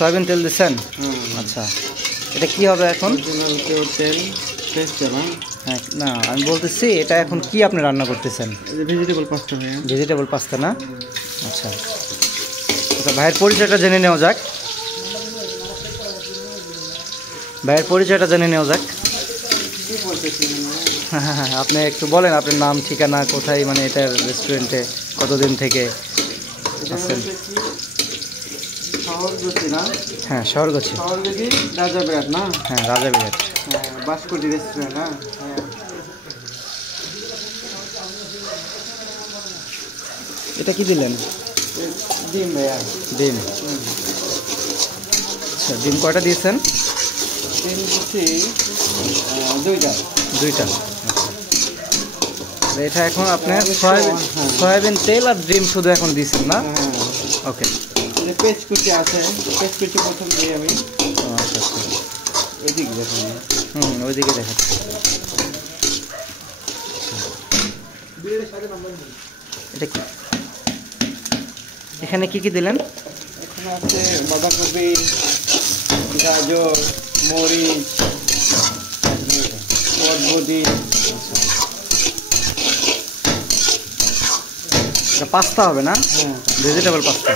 Soybean তেল দিচ্ছেন? আচ্ছা, এটা কি হবে এখন? তেল হ্যাঁ, না আমি বলতেছি এটা এখন কি আপনি রান্না করতেছেন? Vegetable pasta. ভেজিটেবল পাস্তা না? আচ্ছা আচ্ছা, ভাইয়ের পরিচয়টা জেনে নেওয়া যাক। হ্যাঁ, আপনি একটু বলেন আপনার নাম, ঠিকানা, কোথায়, মানে এটার রেস্টুরেন্টে কতদিন থেকে আছেন? হ্যাঁ, শহরগছি। রাজাবিরাট না? হ্যাঁ, রাজাবিরাট। বাসকটি রেস্টুরেন্ট। এটা কি দিলেন? ডিম ভাইয়া। ডিম। আচ্ছা, ডিম কয়টা দিয়েছেন? ডিম দিচ্ছি দুইটা। আচ্ছা, এটা এখন আপনার সয়াবিন তেল আর ডিম শুধু এখন দিয়েছেন না? ওকে। পেস্ট কুচি আছে, পেস্ট কুচি প্রথম দিই আমি। আচ্ছা আচ্ছা, ওইদিকে দেখুন। ওইদিকে দেখাচ্ছি। এটা কি, এখানে কি কি দিলেন? এখানে আছে বাঁধাকপি, গাজর, মরিচ, বরবটি। এটা পাস্তা হবে না? হ্যাঁ, ভেজিটেবল পাস্তা।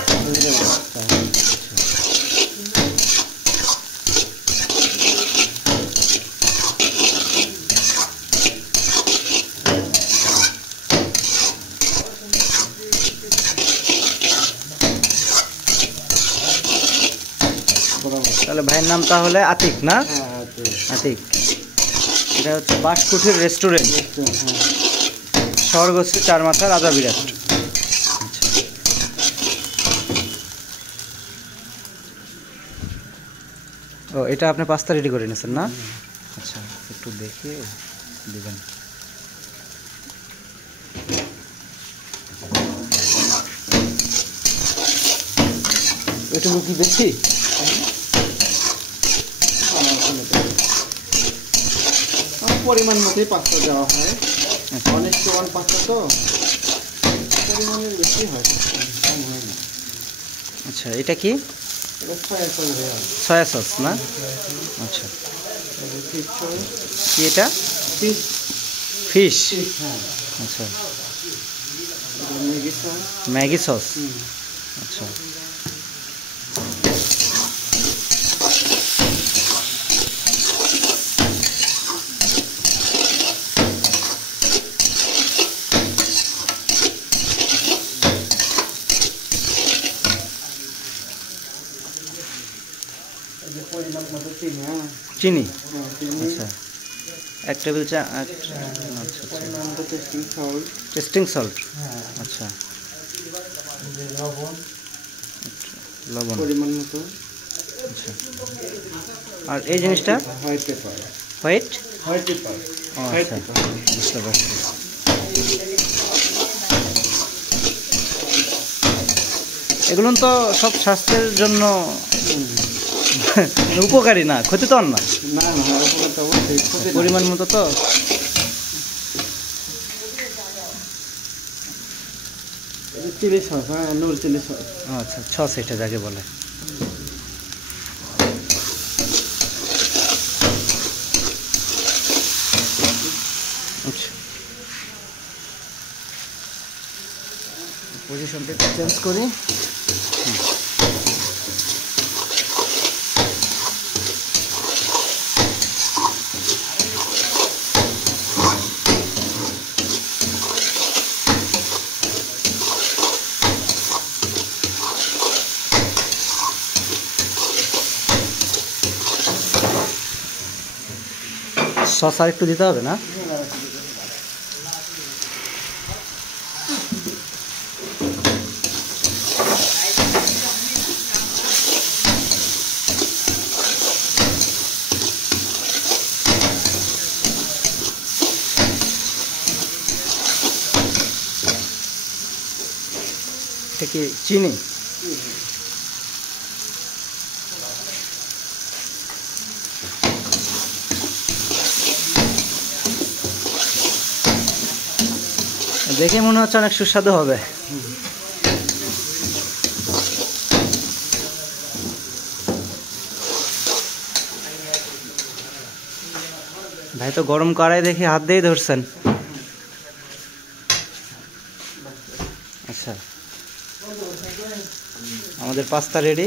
তাহলে ভাইয়ের নাম তাহলে আতিক না? আতিক। এটা হচ্ছে বাসকুঠির রেস্টুরেন্ট, শহরগোষ্ঠী, চারমাথা, রাজাবিরাট। ও, এটা আপনি পাস্তা রেডি করে নিয়েছেন না? আচ্ছা, একটু দেখে দিবেন। এটুকু কি বেশি? পরিমাণ মতোই পাস্তা দেওয়া হয়। অনেক ওয়ান পাস্তা তো পরিমাণের বেশি হয়, কম হয় না। আচ্ছা, এটা কি? এটা সয়া সস। সয়া সস না? আচ্ছা, কি এটা? ফিশ। হ্যাঁ। আচ্ছা, ম্যাগি সস। Maggi sauce. আচ্ছা, চিনি। আচ্ছা, 1 টেবিল চা। আচ্ছা আচ্ছা, টেস্টিং সল্ট। আচ্ছা, লবণ পরিমাণ মতো। আচ্ছা, আর এই জিনিসটা হোয়াইট পেপার। White paper. আচ্ছা, বুঝতে পারছি। এগুলো তো সব স্বাস্থ্যের জন্য উপকারী না, ক্ষতিকর না? না, পরিমাণ মতো তো। Chilli sauce. হ্যাঁ, নুর চিলি সস। আচ্ছা, সস এটা যাকে বলে। আচ্ছা, পজিশনটা একটু চেঞ্জ করি। সস আর একটু দিতে হবে না? এটা কি চিনি? দেখে মনে হচ্ছে অনেক সুস্বাদু হবে। ভাই তো গরম কড়াই দেখে হাত দিয়েই ধরছেন। আচ্ছা, আমাদের পাস্তা রেডি।